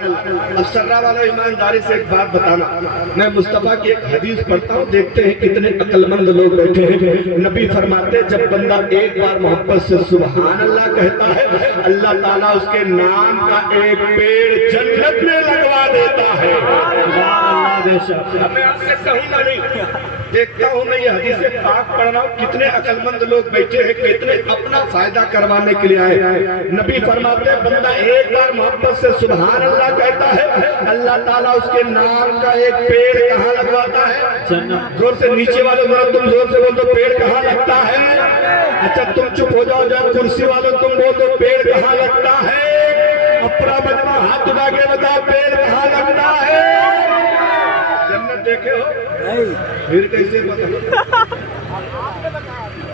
अब सर्रा वाला ईमानदारी से एक बात बताना, मैं मुस्तफा की एक हदीस पढ़ता हूँ, देखते हैं कितने अक्लमंद लोग बैठे हैं। नबी फरमाते जब बंदा एक बार मोहब्बत से सुभान अल्लाह कहता है, अल्लाह ताला उसके नाम का एक पेड़ जन्नत में लगवा देता है। मैं आपसे कहूँगा नहीं, देखता हूँ मैं ये हदीस पाक पढ़ रहा हूँ, कितने अक्लमंद लोग बैठे हैं, कितने अपना फायदा करवाने के लिए आए। नबी फरमाते बंदा एक बार मोहब्बत से सुभान अल्लाह कहता है, अल्लाह ताला उसके नाम का एक पेड़ कहाँ लगवाता है? जोर से नीचे वाले बोलो, तुम जोर से बोल दो पेड़ कहाँ लगता है? अच्छा तुम चुप हो जाओ, जाओ कुर्सी वालों तुम बोल दो पेड़ कहाँ लगता है? अपना बजमा हाथ उठा के बताओ पेड़ कहाँ लगता है? जन्नत देखे हो? फिर कैसे पता?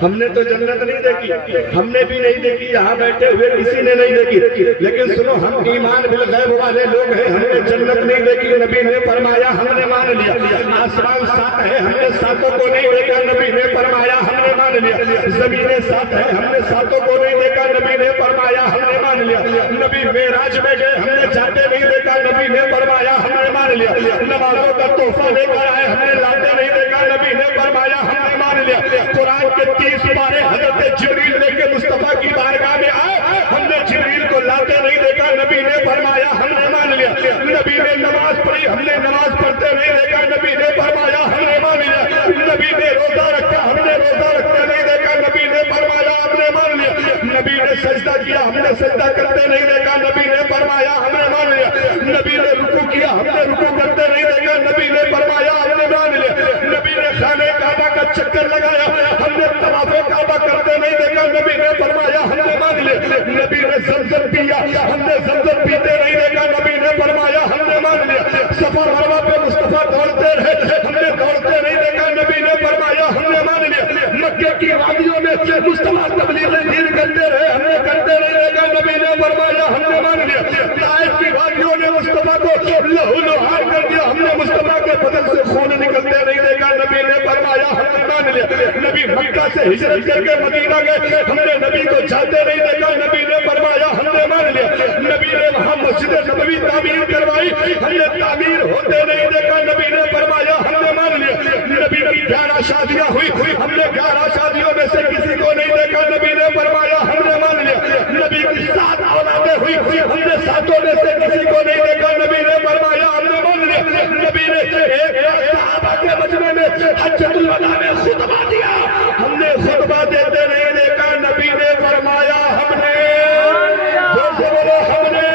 हमने तो जन्नत नहीं देखी, हमने भी नहीं देखी, यहाँ बैठे हुए किसी ने नहीं देखी, लेकिन सुनो हम ईमान बिल गैब वाले लोग हैं, हमने जन्नत नहीं देखी, नबी ने फरमाया हमने मान लिया। आसमान सात है, हमने सातों को नहीं देखा, नबी ने फरमाया हमने मान लिया। जमीनें सात है, हमने सातों को नहीं देखा, नबी ने फरमाया हमने मान लिया। नबी मेराज में गए, हमने जाते नहीं देखा, नबी ने फरमाया हमने मान लिया। नमाजों का तोहफा लेकर आए, हमने लाते नहीं देखा, नबी ने फरमाया हमने मान लिया। कुरान के 30 पारे हजरत जिब्रील लेके मुस्तफा की बारगाह में आए, हमने जिब्रील को लाते नहीं देखा, नबी ने फरमाया हमने मान लिया। नबी ने नमाज पढ़ी, हमने नमाज पढ़ते नहीं देखा, नबी ने फरमाया हमने मान लिया। नबी ने रोजा रखा, हमने रोजा रखते नहीं देखा, नबी ने फरमाया हमने मान लिया। नबी ने सजदा किया, हमने सजदा करते नहीं देखा, नबी ने फरमाया हमने मान लिया। नबी ने रुकू किया, हमने रुकू करते नहीं देखा, नबी ने फरमाया हमने मान लिया। नबी ने खाने काबा का चक्कर लगाया, हमने तवाफ़े काबा करते नहीं देखा, नबी ने फरमाया हमने मान लिया। नबी ने ज़मज़म पिया, हमने ज़मज़म पीते नहीं देखा, नबी ने फरमाया हमने मान लिया। सफा मरवा पे मुस्तफा दौड़ते रहे, हमने दौड़ते नहीं देखा, नबी ने फरमाया हमने मान लिया। मक्के की वादियों में मुस्तफा तबलीग दीन करते रहे, हमने करते नहीं देखा, नबी ने फरमाया हमने मान लिया। ताइफ की वादियों ने मुस्तफा को लहूलुहान कर दिया, हमने मुस्तफा के बदन से खून निकलते नहीं देखा, नबी ने फरमाया हमने मान लिया। नबी मक्का से हिजरत करके मदीना गए, हमने नबी को जाते नहीं देखा, नबी ने फरमाया हमने मान लिया। नबी ने वहां मस्जिद नबवी तामीर करवाई, हमने तामीर होते नहीं देखा, नबी ने फरमाया हमने मान लिया। नबी की 11 शादियां हुई, हमने 11 शादियों में से किसी को नहीं देखा, नबी ने फरमाया हमने मान लिया। नबी की 7 औलादें हुई, हमने 7 में से किसी को नहीं देखा, नबी ने फरमाया हमने मान लिया। नबी ने एक सहाबा के मजमे में हज्जतुल वदा में खुतबा दिया, हमने खुतबा देते नहीं देखा, नबी ने फरमाया हमने बोलो हमने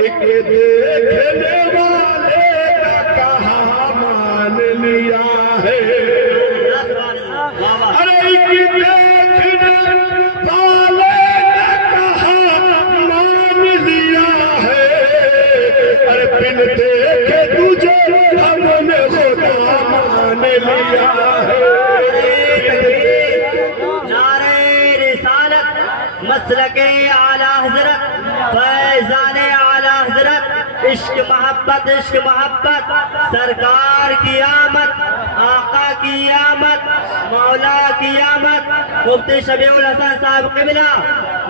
एक देखने वाले का कहा मान लिया है। अरे एक देखने वाले का कहा मान लिया है। अरे बिन देखे तुझे हमने खुदा मान लिया है। मसलके आला हजरत, फैज़ाने आला हजरत, इश्क मोहब्बत, सरकार की आमद, आका की आमद, मौला की आमद, मुफ्ती शबीउल हसन साहब क़िबला,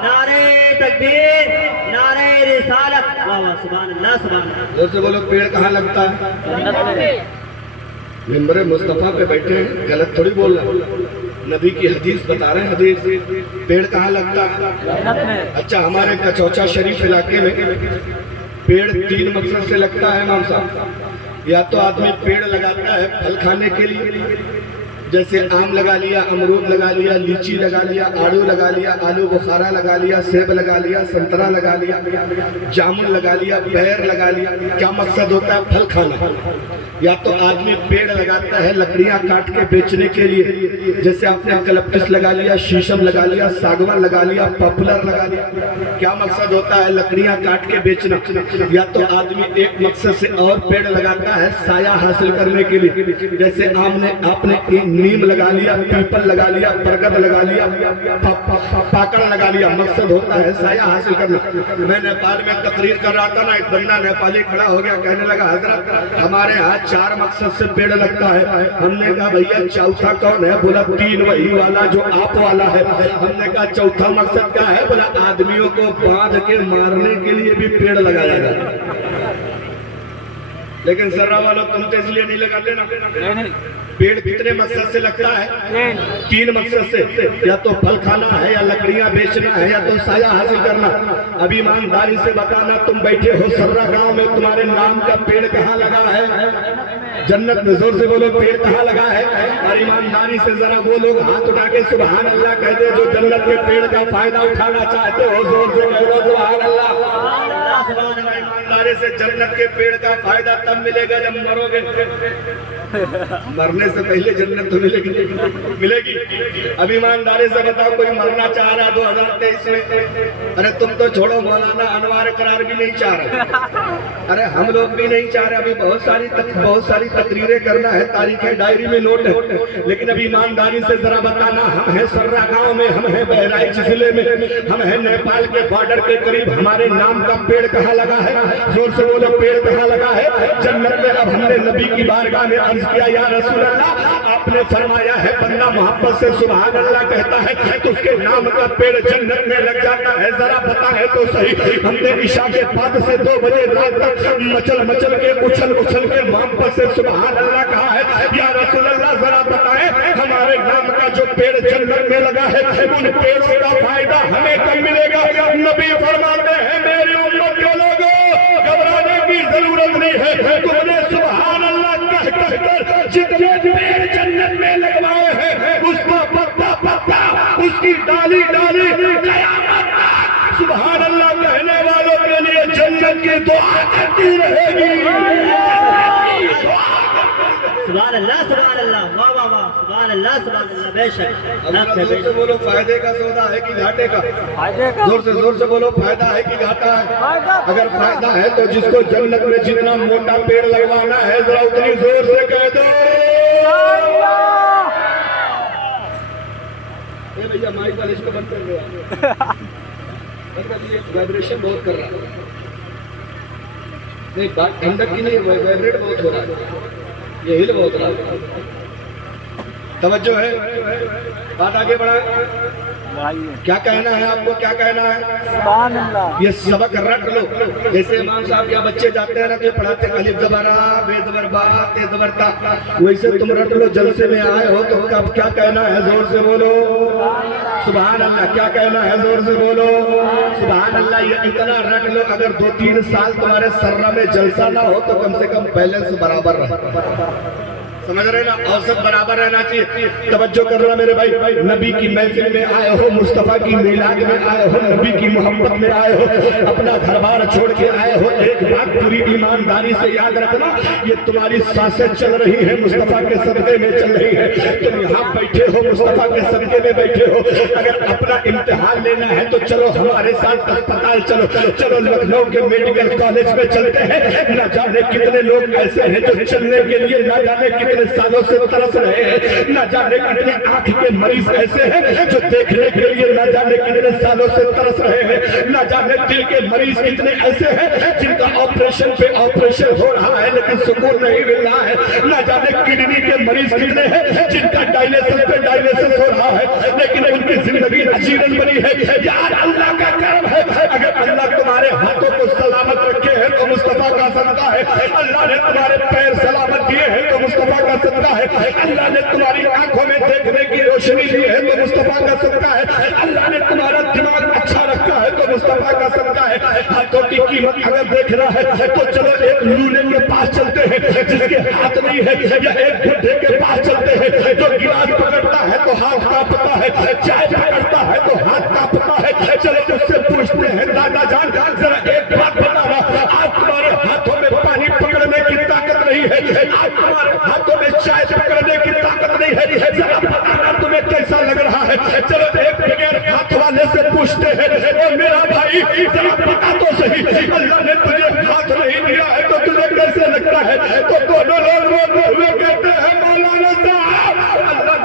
नारे तकबीर, नारे रिसालत, वाह वाह सुभान अल्लाह सुभान अल्लाह। जोर से बोलो पेड़ कहाँ लगता है? मिंबर मुस्तफा पे बैठे हैं, गलत थोड़ी बोल रहे, नबी की हदीस बता रहे हैं। हदीस पेड़ कहाँ लगता है? अच्छा हमारे कचौचा शरीफ इलाके में पेड़ 3 मकसद से लगता है इमाम साहब। या तो आदमी पेड़ लगाता है फल खाने के लिए, जैसे आम लगा लिया, अमरूद लगा लिया, लीची लगा लिया, आड़ू लगा लिया, आलू बुखारा लगा लिया, सेब लगा लिया, संतरा लगा लिया, जामुन लगा लिया, पेड़ लगा लिया। क्या मकसद होता है? फल खाना। या तो आदमी पेड़ लगाता है लकड़ियां काट के बेचने के लिए, जैसे आपने कलपटिस लगा लिया, शीशम लगा लिया, सागवान लगा लिया, पॉपुलर लगा लिया। क्या मकसद होता है? लकड़ियां काट के बेचना। या तो आदमी एक मकसद से और पेड़ लगाता है साया हासिल करने के लिए, जैसे आपने नीम लगा लिया, पीपल लगा लिया, बरगद लगा लिया, पाकड़ लगा लिया। मकसद होता है साया हासिल करना। मैं नेपाल में तकरीर कर रहा था ना, एक बंदा नेपाली खड़ा हो गया, कहने लगा हजरत हमारे यहाँ 4 मकसद से पेड़ लगता है। हमने कहा भैया चौथा कौन है? बोला 3 वही वाला जो आप वाला है। हमने कहा चौथा मकसद क्या है? बोला आदमियों को बांध के मारने के लिए भी पेड़ लगाया जाता। लेकिन सर्रा वालों तुम तो इसलिए नहीं लगाते ना। पेड़ कितने मकसद से लगता है? 3 मकसद से, या तो फल खाना है, या लकड़ियां बेचना है, या तो साया हासिल करना। अब ईमानदारी से बताना, तुम बैठे हो सर्रा गांव में, तुम्हारे नाम का पेड़ कहाँ लगा है? जन्नत में। जोर से बोलो पेड़ कहाँ लगा है? और ईमानदारी से जरा वो लोग हाथ उठा के सुभान अल्लाह कह दे जो जन्नत के पेड़ का फायदा उठाना चाहते हो। जोर से कह दो सुभान अल्लाह। ईमानदारी से जन्नत के पेड़ का फायदा तब मिलेगा जब मरोगे। मरने से पहले जन्नत तो मिलेगी। अब ईमानदारी से बताओ कोई मरना चाह रहा है 2023 में? अरे तुम तो छोड़ो, मौलाना अनवार करार भी नहीं चाह रहे। अरे हम लोग भी नहीं चाह रहे। अभी बहुत सारी तकरीरें करना है, तारीखें डायरी में नोट है। लेकिन अब ईमानदारी से जरा बताना, हम है सर्रा गांव में, हम है बहराइच जिले में, हम है नेपाल के बॉर्डर के करीब, हमारे नाम का पेड़ कहाँ लगा है? जोर से बोलो पेड़ कहाँ लगा है? जन्नत में। अब हमने नबी की बारगाह में अर्ज किया, या रसूल अल्लाह, आपने फरमाया है बंदा मोहब्बत से सुभान अल्लाह कहता है तो उसके नाम का पेड़ जन्नत में लग जाता है। जरा बताए तो सही। हमने ईशा के बाद से 2 बजे रात तक मचल के उछल के मोहब्बत से सुभान अल्लाह कहा है। या रसूल अल्लाह जरा बताए हमारे नाम का जो पेड़ जन्नत में लगा है, उन पेड़ों का फायदा हमें कब मिलेगा? नबी फरमाते हैं मेरी उम्मत के लोगों, घबराने की जरूरत नहीं है। तुमने सुभान अल्लाह कहकर जितने पेड़ जन्नत में लगवाए हैं, उसका पत्ता उसकी डाली कयामत तक सुभान अल्लाह कहने वालों के लिए जन्नत की दुआ करती रहेगी। सुभान अल्लाह, सुभान अल्लाह, वाह वाह वाह, सुभान अल्लाह, बेशक। से बोलो फायदे का सौदा है कि घाटे का? जोर से बोलो फायदा है कि घाटा है? अगर फायदा है तो जिसको जन्नत में जितना मोटा पेड़ लगवाना है जरा उतनी जोर से कह दो। भैया माइक वाले इसको बंद कर दो, वाइब्रेशन बहुत कर रहा है। नहीं बात ठंडक की नहीं, वाइब्रेट बहुत हो रहा है, ये हिल बहुत रहा है। तवज्जो है, बात आगे बढ़ा। क्या कहना है आपको? क्या कहना है? ये सबक रट लो। जैसे इमाम साहब क्या बच्चे जाते हैं ना तो पढ़ाते अलिफ ज़बर आ, बे ज़बर बा, ते ज़बर ता, वैसे तुम रट लो। जलसे में आए हो तो कब क्या कहना है? जोर से बोलो सुभान अल्लाह। क्या कहना है? जोर से बोलो सुभान अल्लाह। ये इतना रट लो, अगर 2-3 साल तुम्हारे सर्रा में जलसा ना हो तो कम से कम बैलेंस बराबर रहे। समझ रहे ना? औसत बराबर रहना चाहिए। तवज्जो करना मेरे भाई, नबी की महफिल में आए हो, मुस्तफा की मिलाद में आए हो, नबी की मोहब्बत में आए हो, अपना घर बार छोड़ के आए हो। एक बात पूरी ईमानदारी से याद रखना, ये तुम्हारी सांसें चल रही है मुस्तफा के सदके में चल रही है। तुम यहाँ बैठे हो, मुस्तफा के सदके में बैठे हो। अगर अपना इम्तिहान लेना है तो चलो हमारे साथ अस्पताल चलो लखनऊ के मेडिकल कॉलेज में चलते हैं। न जाने कितने लोग ऐसे हैं जो चलने के लिए न जाने कितने सालों से तरस रहे हैं। न जाने कितने आंख के मरीज ऐसे हैं जो देखने के लिए न जाने कितने सालों से तरस रहे हैं। न जाने दिल के मरीज कितने ऐसे हैं जिनका ऑपरेशन पे ऑपरेशन हो रहा है लेकिन सुकून नहीं मिल रहा है। न जाने किडनी के मरीज कितने हैं जिनका डायलिसिस पे डायलिसिस हो रहा है लेकिन उनकी जिंदगी अजीरन बनी है। यार अल्लाह का करम है, अगर अल्लाह तुम्हारे हाथों को सलामत रखे हैं तो मुस्तफा का सदका है। अल्लाह ने तुम्हारे पैर सलामत दिए हैं तो मुस्तफा का सदका है। अल्लाह ने तुम्हारी आंखों में देखने की रोशनी दी है तो मुस्तफा का सदका है। अल्लाह ने तुम्हारा दिमाग अच्छा रखा है तो मुस्तफा का सदका है। हाथों की कीमत अगर देखना है तो चलो एक लूले के पास चलते हैं जिसके हाथ नहीं है, या एक बुढ़े के पास चलते हैं जो गिलास पकड़ता है तो हाथ कांपता है, चाय पकड़ता है तो हाथ कांपता है। चलो उससे पूछते हैं दादा जान जरा एक बात बताना, आज तुम्हारे हाथों में पानी पकड़ने की ताकत नहीं है, आज तुम्हारे हाथों में चाय पकड़ने की ताकत नहीं है, जरा बताना तुम्हें कैसा लग रहा है। चलो एक बगैर हाथ वाले से पूछते हैं, ओ मेरा भाई जरा बता तो सही, अल्लाह ने तुझे हाथ नहीं दिया है तो तुझे कैसे लगता है? तो दोनों लोग रोते हुए कहते हैं मौलाना साहब अल्लाह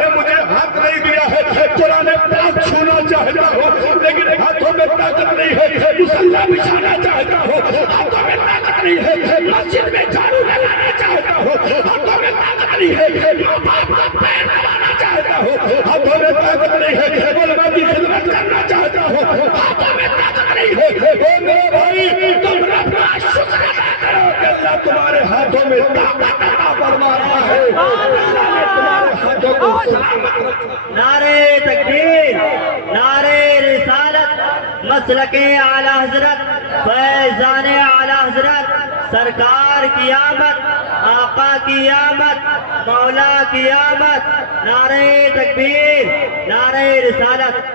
पल्ला बिछाना चाहता हो, हाथों में ताकत नहीं है, मस्जिद में झाड़ू लगाना चाहता हो, हाथों में ताकत नहीं है, माँ बाप का पैर दबाना चाहता हो, हाथों में ताकत नहीं है, उलमा की खिदमत करना चाहता हो, हाथों में ताकत नहीं है। ओ मेरे भाई, तुम रब का शुक्र अदा करो कि अल्लाह तुम्हारे हाथों में ताकत अता फरमा रहा है, अल्लाह ने तुम्हारे हाथों को सलामत रखा। नारे तकबीर, नारे रिसालत, मसलके आला हजरत, फैजाने आला हजरत, सरकार की आमद, आका की आमद, मौला की आमद। नारे तकबीर, नारे रिसालत।